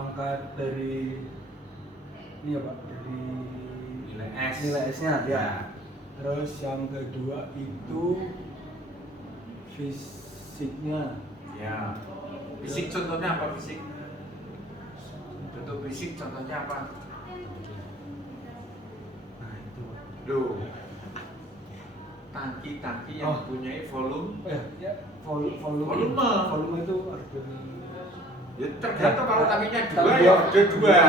angkat dari ini ya Pak, dari nilai S-nya ya. Terus yang kedua itu fisiknya. Ya. Fisik contohnya apa fisik? Contoh fisik contohnya apa? Nah itu Pak. Loh. Tangki-tangki yang mempunyai volume. Ya, volume itu ada. Ya tergantung kalau tangkinya dua Tangki ya ada dua. dua.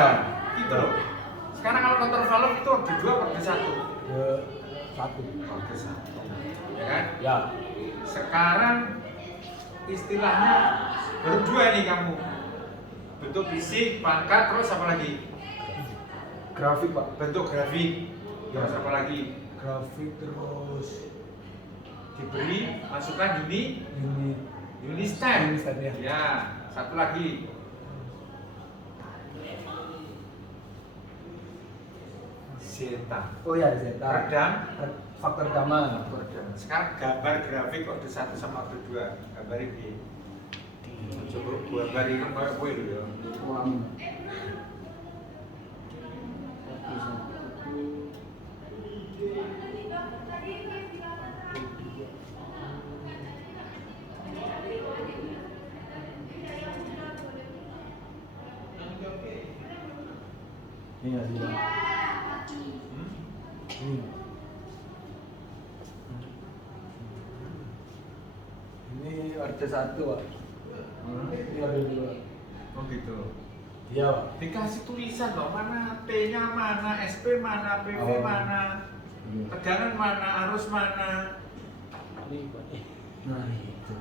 Gitu loh. Sekarang kalau kontrol valve itu ada dua atau ada satu? Satu. Ada satu. Ya kan? Ya. Sekarang istilahnya baru dua nih kamu. Bentuk fisik, pangkat, terus apa lagi? Grafik Pak. Bentuk grafik. Terus apa lagi? Grafik terus Diberi masukan unit Unit step. step, ya. Ya, satu lagi. Zeta. Oh ya zeta. Redam. Faktor gamma. Sekarang gambar grafik orde 1 sama orde 2. Gambar ini. Coba gambar ini kayak gue lho ya. Ini ya dia. Ini orde 1 Pak. Ini orde 2. Oh gitu. Iya Pak. Dikasih tulisan loh, mana T-nya mana, SP mana, PV mana, tegangan mana, arus mana. Ini Pak. Nah itu.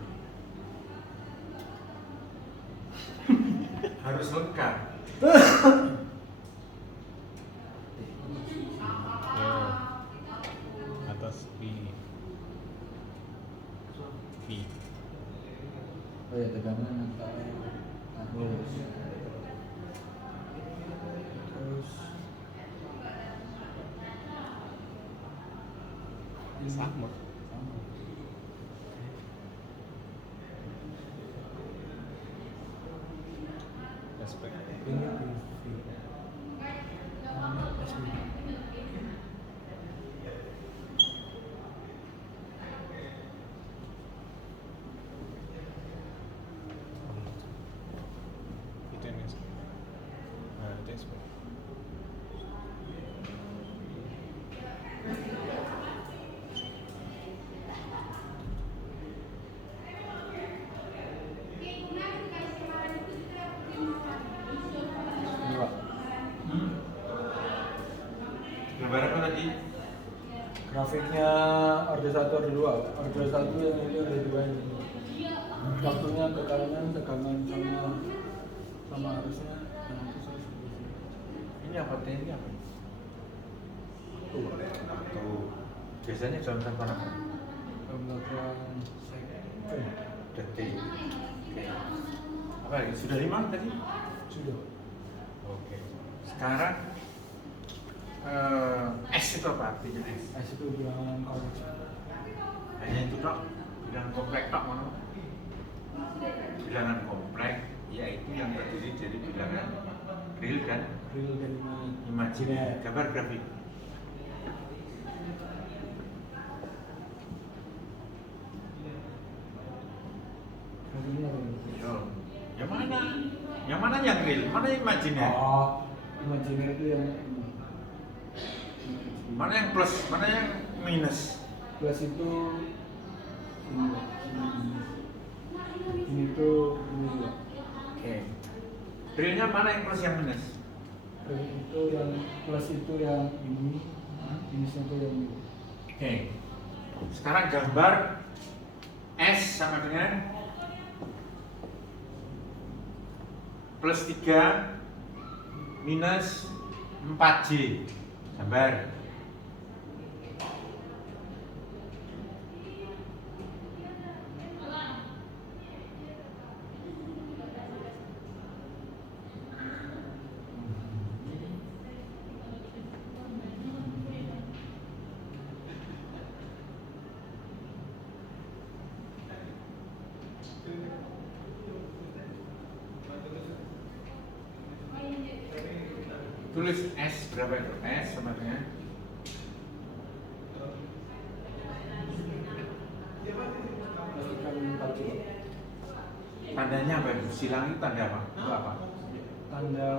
Harus lengkap. Atas V. Oh ya tegangan antara arus. Terus Sama. Aspek. Ini PV. SP. Itu yang aspek. Nah, itu aspek. Ini Pak. Gambar apa tadi? Grafiknya orde 1 orde 2. Orde 1 yang ini orde 2 ini. Waktunya ke kanan tegangan sama arusnya. Nah, itu saya seperti itu. Ini apa T ini apa? Tuh. Biasanya dalam satuan apa? Pembelajaran second. Detik. Oke. Apa lagi? Sudah 5 tadi? Sudah. Oke. Sekarang S itu apa artinya S? S itu bilangan kompleks. Hanya itu dok, bilangan kompleks dok mana? Bilangan kompleks yaitu yang terdiri dari bilangan real dan Real dan imajiner. Gambar grafik. Grafiknya apa ini? Yo. Yang mana? Yang mana yang real? Mana yang imajiner? Oh, imajiner itu yang ini. Mana yang plus? Mana yang minus? Plus itu ini, Pak. Ini tuh ini Pak. Oke. Realnya mana yang plus yang minus? Real itu yang plus itu yang ini, minusnya itu yang ini. Oke. Sekarang gambar S sama dengan plus 3 minus 4J. Gambar. Tulis S berapa itu? S sama dengan pastikan 4 kilo. tandanya apa itu? Silang itu tanda apa? Itu apa? Tanda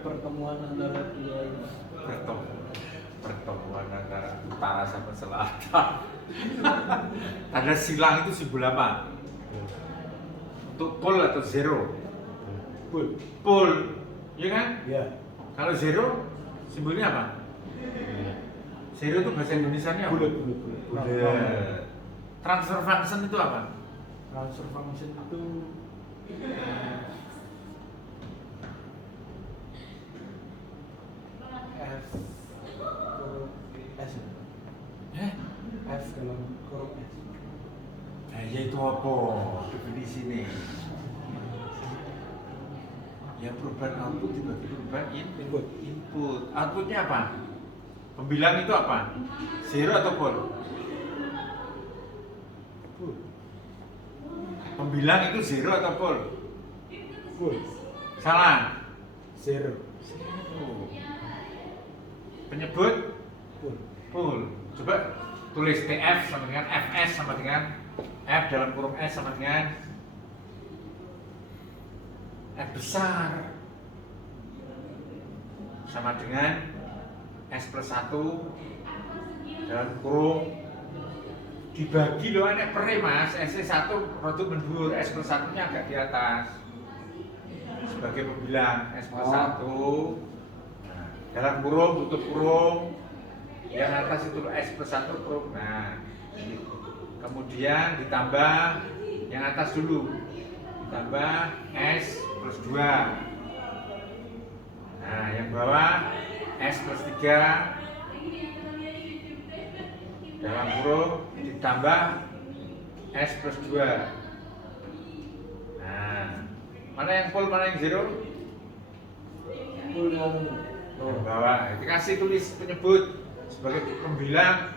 pertemuan antara dua Pertemuan antara utara sama selatan. Tanda silang itu simbol apa? Untuk pol atau zero? full. Pol, ya kan? Ya. Kalau zero, simbolnya apa? Zero itu bahasa Indonesianya apa? Bulat. Bulat. Transfer function itu apa? Transfer function itu F huruf S. F dalam huruf S. Nah, ya itu apa? Definisi nih. Ya perubahan output dibagi perubahan Input. input. Outputnya apa? Pembilang itu apa? Zero atau pol? Full. Pembilang itu zero atau pol? Full. Salah. Zero. Penyebut Full. pol. Coba tulis TF sama dengan FS sama dengan F dalam kurung S sama dengan F besar sama dengan S plus 1 dalam kurung dibagi loh enek pere mas. S 1 rodok mendur, S plus 1 nya agak di atas sebagai pembilang. S plus 1 nah, dalam kurung tutup kurung yang atas itu S plus 1 kurung. Nah gitu. Kemudian ditambah yang atas dulu, ditambah S plus 2. Nah yang bawah S plus 3 dalam kurung ditambah S plus 2. Nah mana yang full, mana yang zero? Full yang Yang bawah dikasih tulis penyebut sebagai pembilang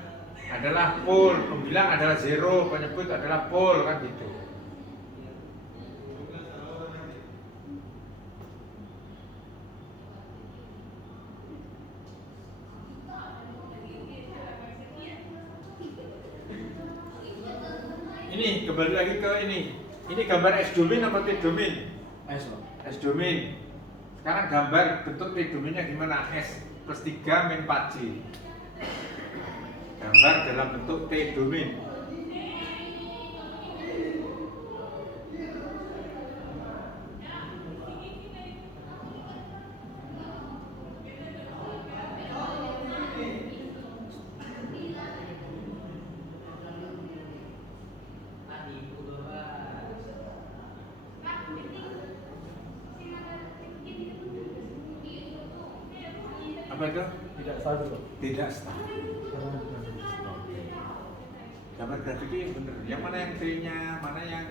adalah full, pembilang adalah zero, penyebut adalah full, kan gitu. Ini kembali lagi ke ini. Ini gambar S domain apa T domain? S loh. S domain. Sekarang gambar bentuk T domainnya gimana? S plus 3 min 4J. Gambar dalam bentuk T domain. Apa itu? Tidak stabil loh. Tidak stabil. Karena tidak. Gambar grafiknya yang benar. Yang mana yang T-nya, mana yang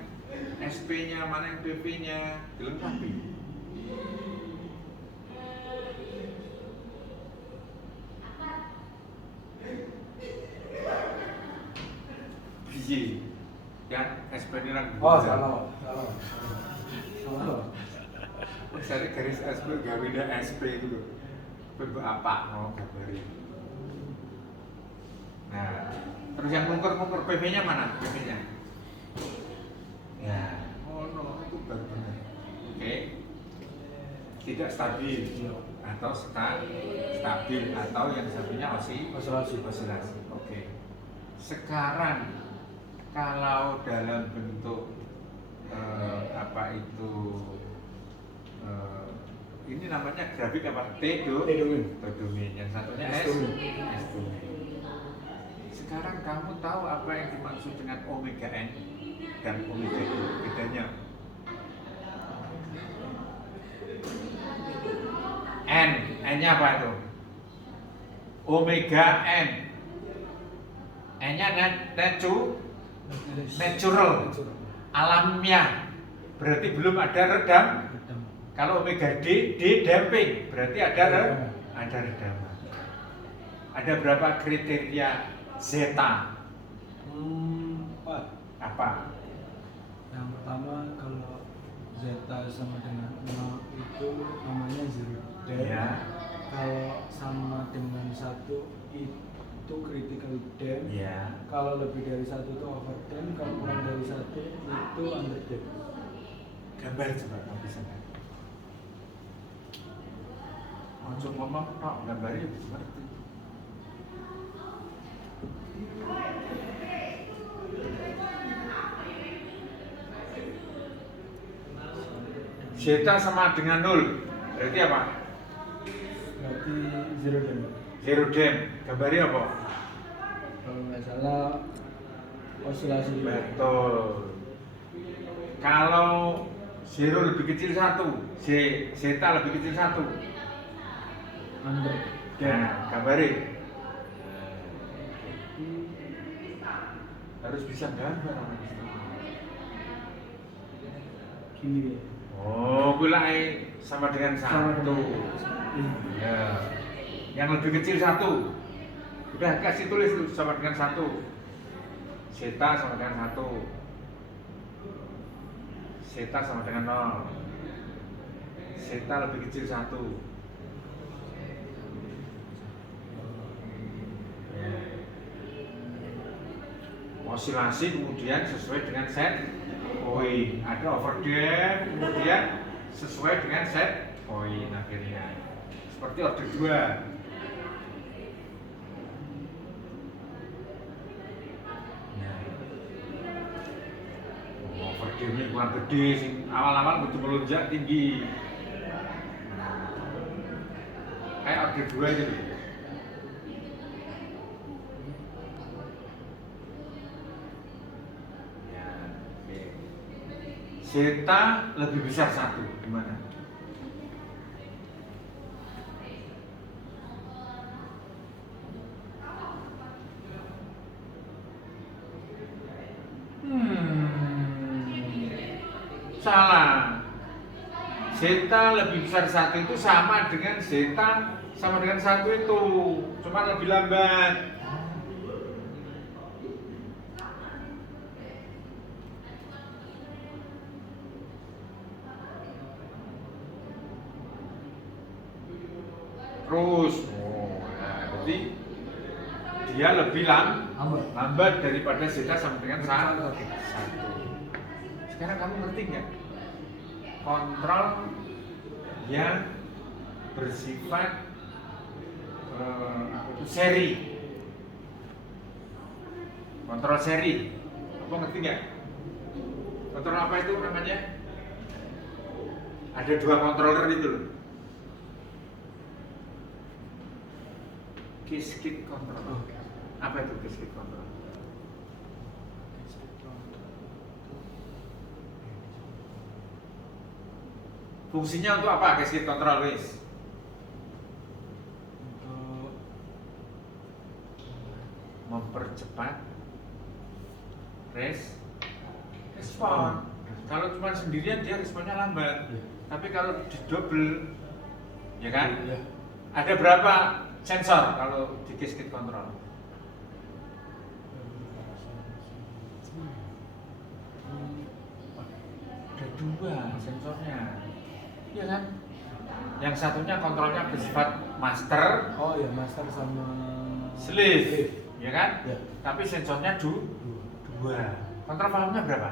SP-nya, mana yang PV-nya, dilengkapi. Biji, yang SP ini orang Oh, salah. Saya garis SP gak beda SP itu loh. Apa mau gambarin? Nah, terus yang ngukur PV-nya mana? PV-nya? Ya, oh no, itu baru benar. Oke, tidak stabil atau stabil atau yang satunya oscilasi. Oke. Sekarang kalau dalam bentuk apa itu ini namanya grafik apa? T domain. Yang satunya S domain. Sekarang kamu tahu apa yang dimaksud dengan omega n dan omega i? Bedanya n-nya apa itu? Omega n. N-nya natural, alamiah. Berarti belum ada redam. Kalau omega D damping, berarti ada redaman. Ada berapa kriteria zeta? 4. Apa? Yang pertama kalau zeta sama dengan 0 itu namanya zero. Dan Ya. kalau sama dengan 1 itu critical dam, Ya. kalau lebih dari 1 itu over dam, kalau kurang dari 1 itu under dam. Gambar coba kamu bisa nggak? Langsung ngomong, tok gambarnya bisa ngerti. Zeta sama dengan 0, berarti apa? Berarti zero dam. Zero dam, gambarnya apa? Kalau nggak salah osilasi. Betul. Kalau zero lebih kecil 1, zeta lebih kecil 1, Under dam. nah gambarnya harus bisa gambar. Gini deh. Oh, kulai sama dengan Sama 1. dengan- Ya. Yang lebih kecil 1. Udah kasih tulis tuh sama dengan 1. Zeta sama dengan 1. Zeta sama dengan 0. Zeta lebih kecil 1. Ya. Osilasi kemudian sesuai dengan set point. Ada overdam kemudian sesuai dengan set point akhirnya. Seperti order 2. Overdamnya kurang gede sih. Awal-awal butuh melonjak tinggi. Kayak order 2 itu. Ya, oke. Zeta lebih besar 1, gimana? Salah. Zeta lebih besar 1 itu sama dengan zeta sama dengan 1 itu, cuma lebih lambat. Terus, jadi dia lebih lambat daripada zeta sama dengan 1. Sekarang kamu ngerti nggak? Kontrol yang bersifat seri. Kontrol seri. Apa ngerti nggak? Kontrol apa itu namanya? Ada 2 controller itu loh. Cascade control. Apa itu cascade control? Fungsinya untuk apa cascade control, Wis? Untuk Mempercepat respon. Kalau cuma sendirian dia responnya lambat. Iya. Tapi kalau didouble, ya kan? Iya. Ada berapa sensor kalau di cascade control? Ada 2 sensornya, iya kan? Yang satunya kontrolnya bersifat master, Oh ya, master sama slave, ya kan? Ya. Tapi sensornya 2. Kontrol vakumnya berapa?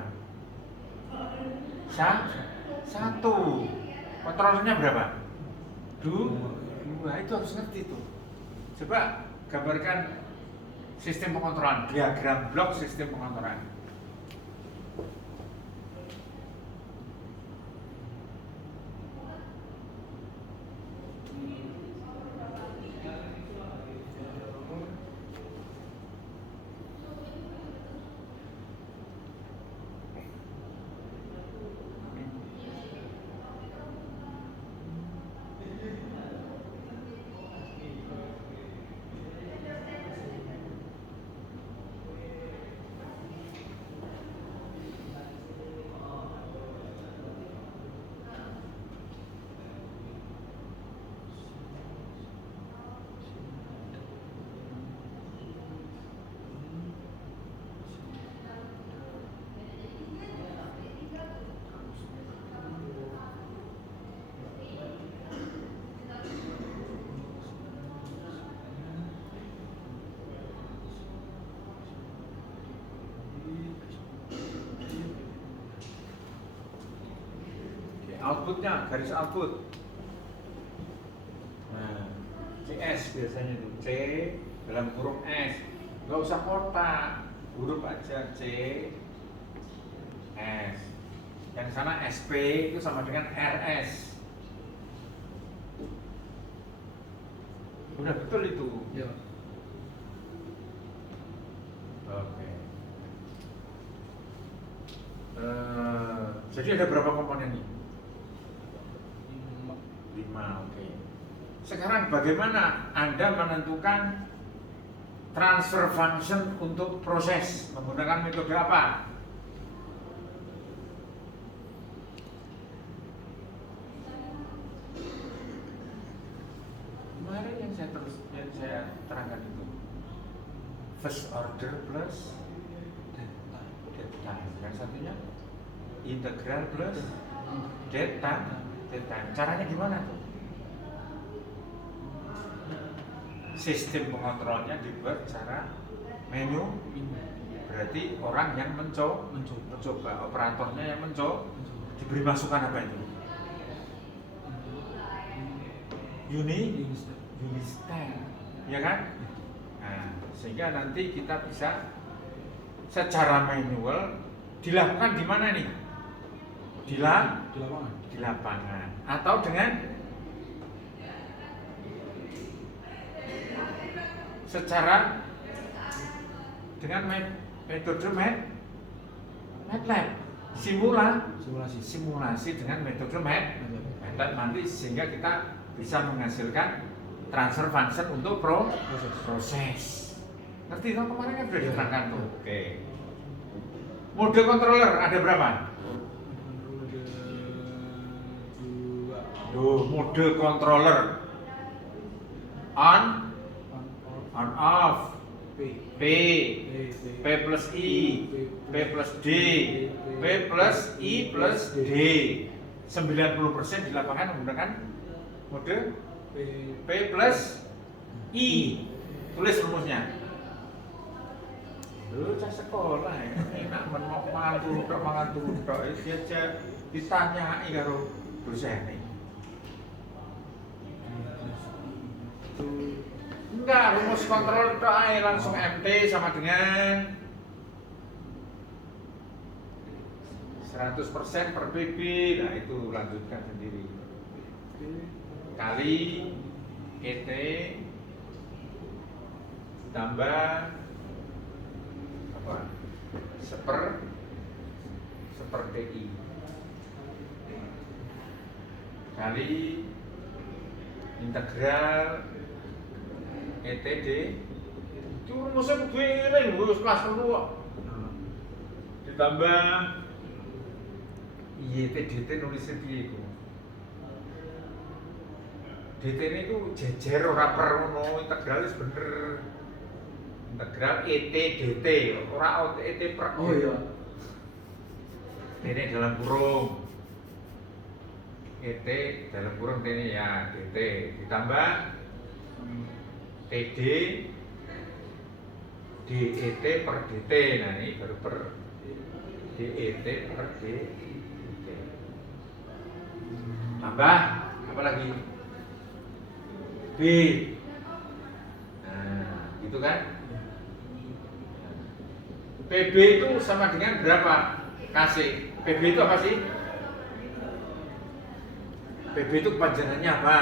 1. Kontrolernya berapa? 2. Itu harus ngerti tuh. Coba gambarkan sistem pengontrolan, diagram blok sistem pengontrolan. outputnya, garis output. Nah, CS biasanya itu C dalam huruf S, nggak usah kotak, huruf aja C S. Yang sana SP itu sama dengan RS. Udah betul itu. Iya. Oke. Jadi ada berapa komponen ini? 5, oke. Sekarang bagaimana Anda menentukan transfer function untuk proses menggunakan metode apa? Kemarin yang saya terangkan itu first order plus dead time. Yang satunya integral plus dead time. Caranya gimana tuh? Sistem pengontrolnya dibuat secara menu, berarti orang yang mencoba, operatornya yang diberi masukan apa itu? Unistep, ya kan? Nah, sehingga nanti kita bisa secara manual dilakukan di mana nih? Di lapangan, atau dengan secara dengan metode MATLAB, simulasi dengan metode MATLAB nanti, sehingga kita bisa menghasilkan transfer function untuk proses. Ngerti kan kemarin kan sudah diterangkan tuh. Oke. Mode controller ada berapa? Mode controller on off, P plus I, P plus D, P plus I plus D. 90% di lapangan menggunakan mode P plus I. Tulis rumusnya. Lu cah sekolah ya, enak mangan turu tok iki aja ditanyai karo dosen. Enggak, rumus kontrol itu langsung MT sama dengan 100% per PB. Nah itu lanjutkan sendiri. Kali ET tambah apa? Seper TI kali integral ETD itu rumusnya begini, lulus kelas 1 kok. Ditambah IET-DT nulisnya piye iku. DT ini itu jejer ora per ngono, integral wis bener. Integral ET-DT, ora ET per. Oh iya. Ini dalam kurung. ET dalam kurung ini ya DT ditambah TD DET per DT. Nah ini baru per DET per DT. Tambah apa lagi? B. Nah, gitu kan? PB itu sama dengan berapa? KC. PB itu apa sih? PB itu kepanjangannya apa?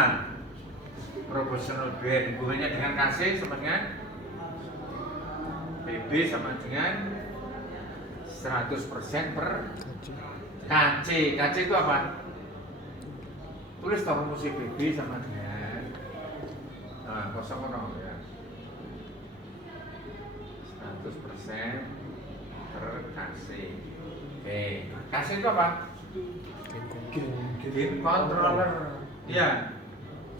Proportional band. Hubungannya dengan KC sama dengan PB sama dengan 100% per KC. KC itu apa? Tulis tahu rumus PB sama dengan 0,0 ya. 100% per KC. Oke. KC itu apa? Gain controller. Iya.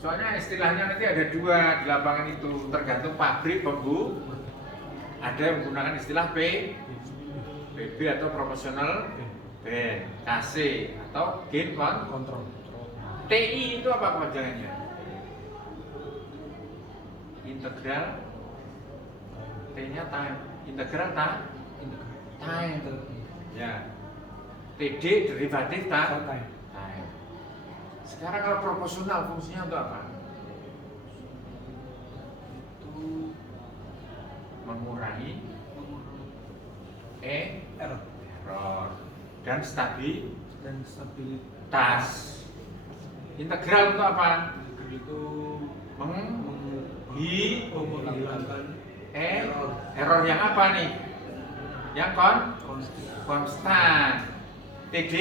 Soalnya istilahnya nanti ada dua di lapangan itu, tergantung pabrik pembu. Ada yang menggunakan istilah PB atau proportional band, KC atau gain control. TI itu apa kepanjangannya? Integral T-nya time. Integral time. Ya. TD derivatif time. Sekarang kalau proporsional fungsinya untuk apa? Itu Mengurangi error error dan stabilitas. dan stabilitas. Integral untuk apa? Itu menghilangkan Error yang apa nih? Yang konstan. TD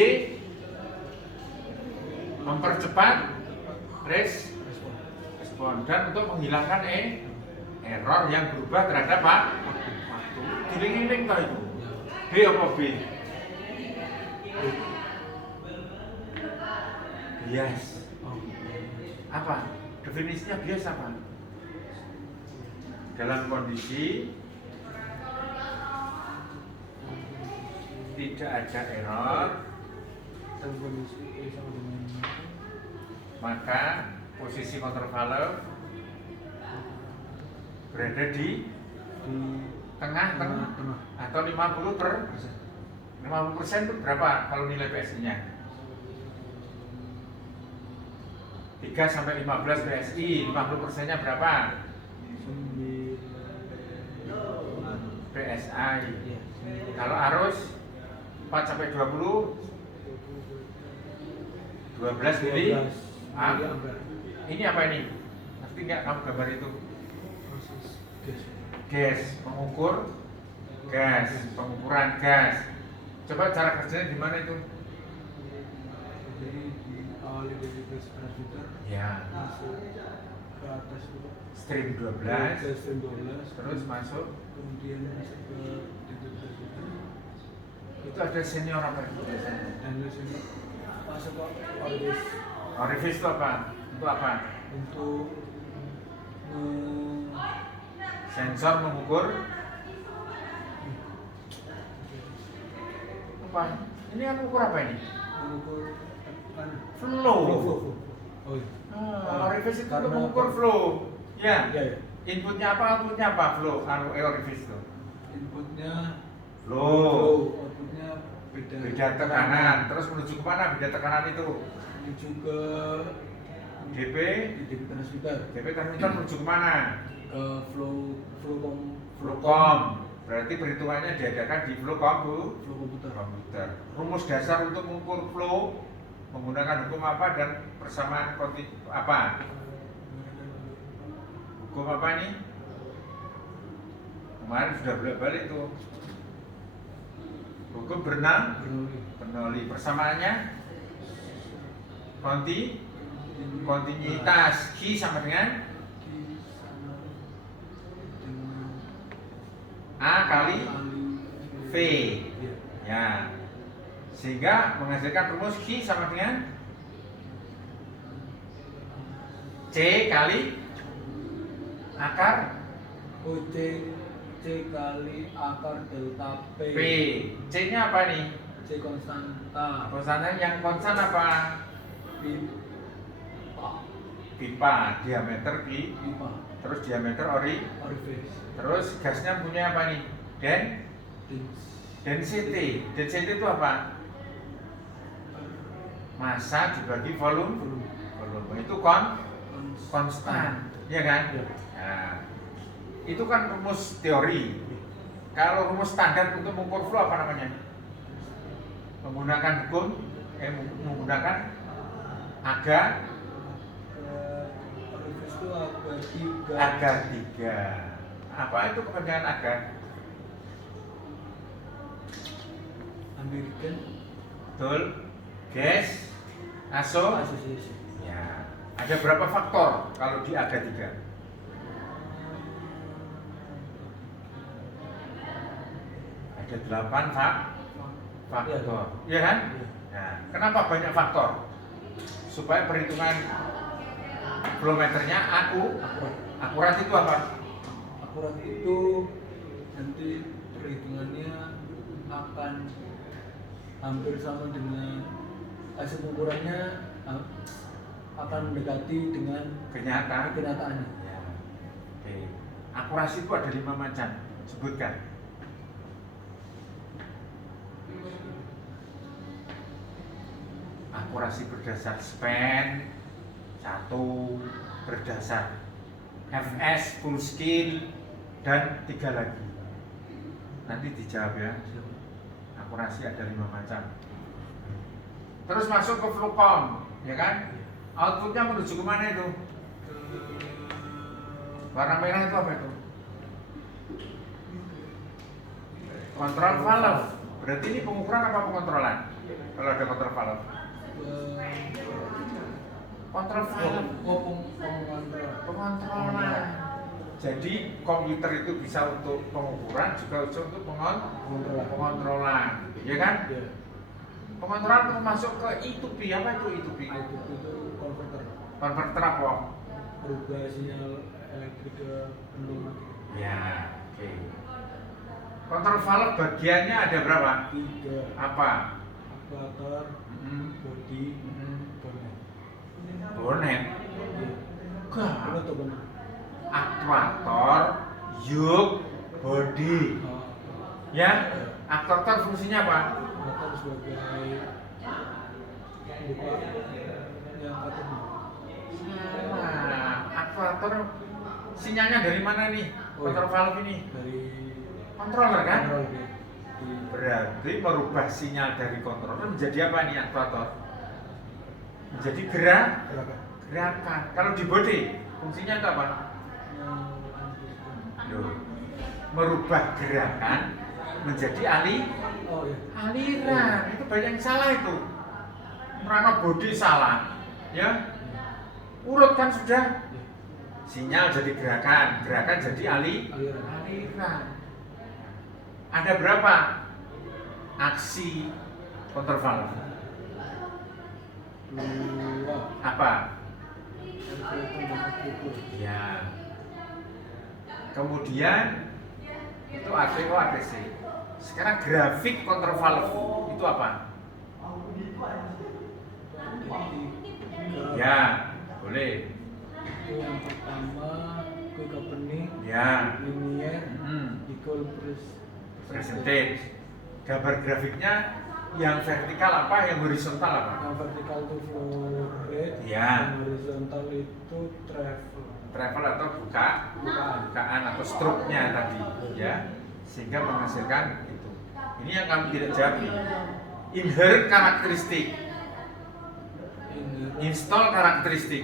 mempercepat respon dan untuk menghilangkan error yang berubah terhadap waktu. Diling-iling toh itu. B apa B? Bias. Apa? Definisinya bias apa? Dalam kondisi tidak ada error, dalam kondisi sama dengan maka posisi kontrvalve berada di tengah atau 50% itu berapa kalau nilai PSI-nya? 3 sampai 15 PSI, 50%-nya berapa? 9 PSI. ya, Kalau arus 4 sampai 20 12 mili ampere. Ini apa ini? Ngerti nggak kamu gambar itu? Proses gas. Gas, mengukur gas, pengukuran gas. Coba cara kerjanya gimana itu? Jadi diawali dari gas transmitter Ya, masuk ke atas itu stream ke 12 stream 12 terus masuk. kemudian masuk ke titik transmitter Itu ada senior apa itu? dan di sini masuk ke orifice Orifice itu apa? Untuk apa? untuk Sensor mengukur apa? Ini kan ukur apa ini? mengukur kan Flow. Oh iya. Orifice itu Karena untuk mengukur flow. Ya. Ya, ya. Inputnya apa? Outputnya apa? Flow. Orifice itu. Inputnya Flow. outputnya Beda tekanan. Terus menuju ke mana? Beda tekanan itu. menuju ke DP. titik transmitter DP transmitter menuju ke mana? ke flow Flowcom. Berarti perhitungannya diadakan di flow komputer. Rumus dasar untuk mengukur flow menggunakan hukum apa dan persamaan apa? Hukum apa ini? Kemarin sudah bolak-balik tuh. Hukum Bernoulli. Persamaannya kontinuitas Q sama dengan A kali V. Ya. Sehingga menghasilkan rumus Q sama dengan C kali akar C kali akar delta P. C-nya apa nih? C konstanta. Konstannya yang konstan apa? Pipa, diameter pipa. terus diameter Orifice. terus gasnya punya apa nih? Density. Density itu apa? Massa dibagi volume. Itu konstan, ya kan? Ya. Nah, itu kan rumus teori. Kalau rumus standar untuk mengukur flow apa namanya? Menggunakan menggunakan aga Orifice itu aga 3. aga 3. Apa itu kepanjangan aga? American Betul. Gas Association. Ya. Ada berapa faktor kalau di aga 3? Ada 8 faktor. Iya kan? Nah, kenapa banyak faktor? Supaya perhitungan flow-meternya akurat itu apa? Akurat itu nanti perhitungannya akan hampir sama dengan hasil pengukurannya akan mendekati dengan kenyataannya. Ya. Oke. Akurasi itu ada 5 macam. Sebutkan. akurasi berdasar span 1, berdasar FS full scale, dan 3 lagi. Nanti dijawab ya. Akurasi ada 5 macam. Terus masuk ke flow com, ya kan? Outputnya menuju kemana itu? Warna merah itu apa itu? Kontrol valve. Berarti ini pengukuran apa pengontrolan? Kalau ada kontrol valve. Kontrol valve. Pengontrolan. Jadi komputer itu bisa untuk pengukuran, juga untuk pengontrolan, ya kan? Ya. Pengontrolan termasuk ke I2P. Apa itu I2P? I2P itu konverter. Konverter apa? Berubah sinyal elektrik ke penuh. Ya, oke. Kontrol valve bagiannya ada berapa? 3. Apa? Aktuator, bodi, bonet. Bonet. Iya. Benar tuh benar. Aktuator, yuk, body. Oh, Ya, aktuator fungsinya apa? aktuator sebagai buka yang katanya. Salah. Aktuator sinyalnya dari mana nih? Kontrol valve ini? Dari Controller kan? kontrol dia. Berarti merubah sinyal dari controller menjadi apa nih aktuator? Menjadi Gerakan. gerakan. Kalau di body fungsinya itu apa? Loh, merubah gerakan menjadi Oh iya. aliran. Itu banyak yang salah itu. Merana body salah, ya. Urut kan sudah. Sinyal jadi gerakan, gerakan jadi aliran. Ada berapa aksi kontrol valve? 2. Apa? Regulator dan aktivator. Ya. Kemudian itu ATO ATC. Sekarang grafik kontrol valve itu apa? Ya, boleh. Itu yang pertama quick opening, Ya. linear, Hmm. equal Percentage. Gambar grafiknya yang vertikal apa, yang horizontal apa? Yang vertikal itu flow rate, Ya. yang horizontal itu travel. Travel atau bukaan atau stroke-nya tadi, ya, sehingga menghasilkan itu. Ini yang kami tidak jawab nih. Inherent karakteristik, install karakteristik.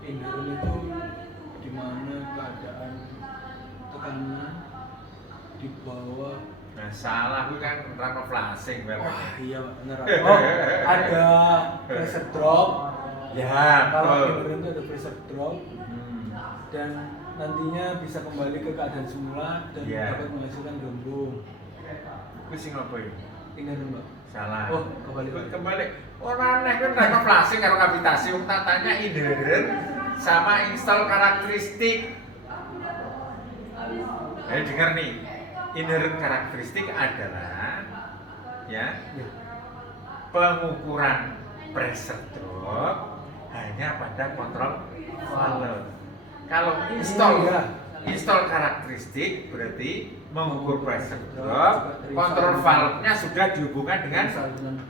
Inherent itu di mana keadaan tekanan di bawah. Nah, salah itu kan terang flashing, Wah iya Pak, bener. Oh ada pressure drop. Ya, Kalau betul. inherent itu ada pressure drop dan nantinya bisa kembali ke keadaan semula dan Iya. dapat menghasilkan gelembung. Itu sing apa ya? Inherent Pak. Salah. Oh, kembali. Kembali. Orang aneh kan terang flashing karo gravitasi. Wong tatanya inherent sama install karakteristik. Dengar nih. Inherent karakteristik adalah ya pengukuran pressure drop hanya pada kontrol valve. Kalau install karakteristik berarti mengukur pressure drop, kontrol valve-nya sudah dihubungkan dengan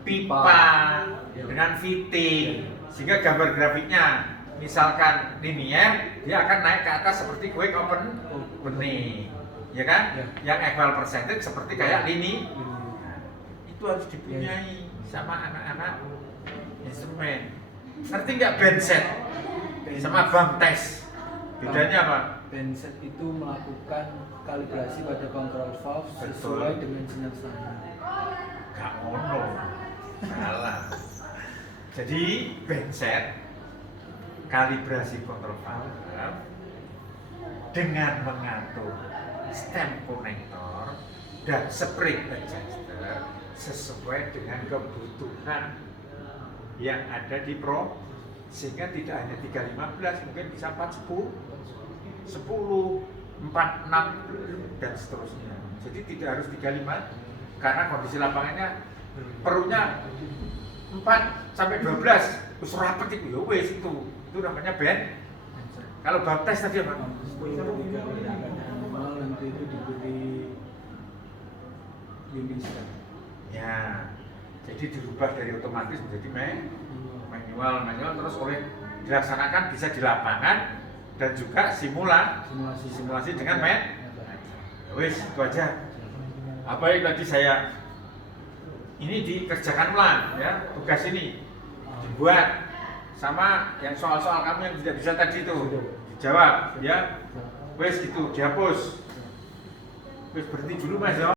pipa, dengan fitting, sehingga gambar grafiknya misalkan linear, dia akan naik ke atas seperti quick opening, ya kan? Yang equal percentage seperti kayak Nah, itu harus dipunyai sama anak-anak instrumen. Ngerti nggak bandset sama bump test? Bedanya apa? Bandset itu melakukan kalibrasi pada kontrol valve sesuai dengan sinyal standar. Gak ngono, salah. Jadi bandset kalibrasi kontrol valve dengan mengatur stem connector dan spring adjuster sesuai dengan kebutuhan yang ada di pro, sehingga tidak hanya 315, mungkin bisa 410, 10, 46 dan seterusnya. Jadi tidak harus 35 karena kondisi lapangannya perutnya 4 sampai 12 wis rapet itu ya wis itu namanya band. Kalau baptes tadi apa? Ketika minimal nanti itu diberi limisan. Ya, Jadi dirubah dari otomatis menjadi manual terus dilaksanakan bisa di lapangan dan juga simulasi dengan wis itu aja. Apa yang tadi saya ini dikerjakan ulang ya, tugas ini dibuat sama yang soal-soal kamu yang tidak bisa tadi itu dijawab ya, wis itu dihapus, wis berhenti dulu mas ya.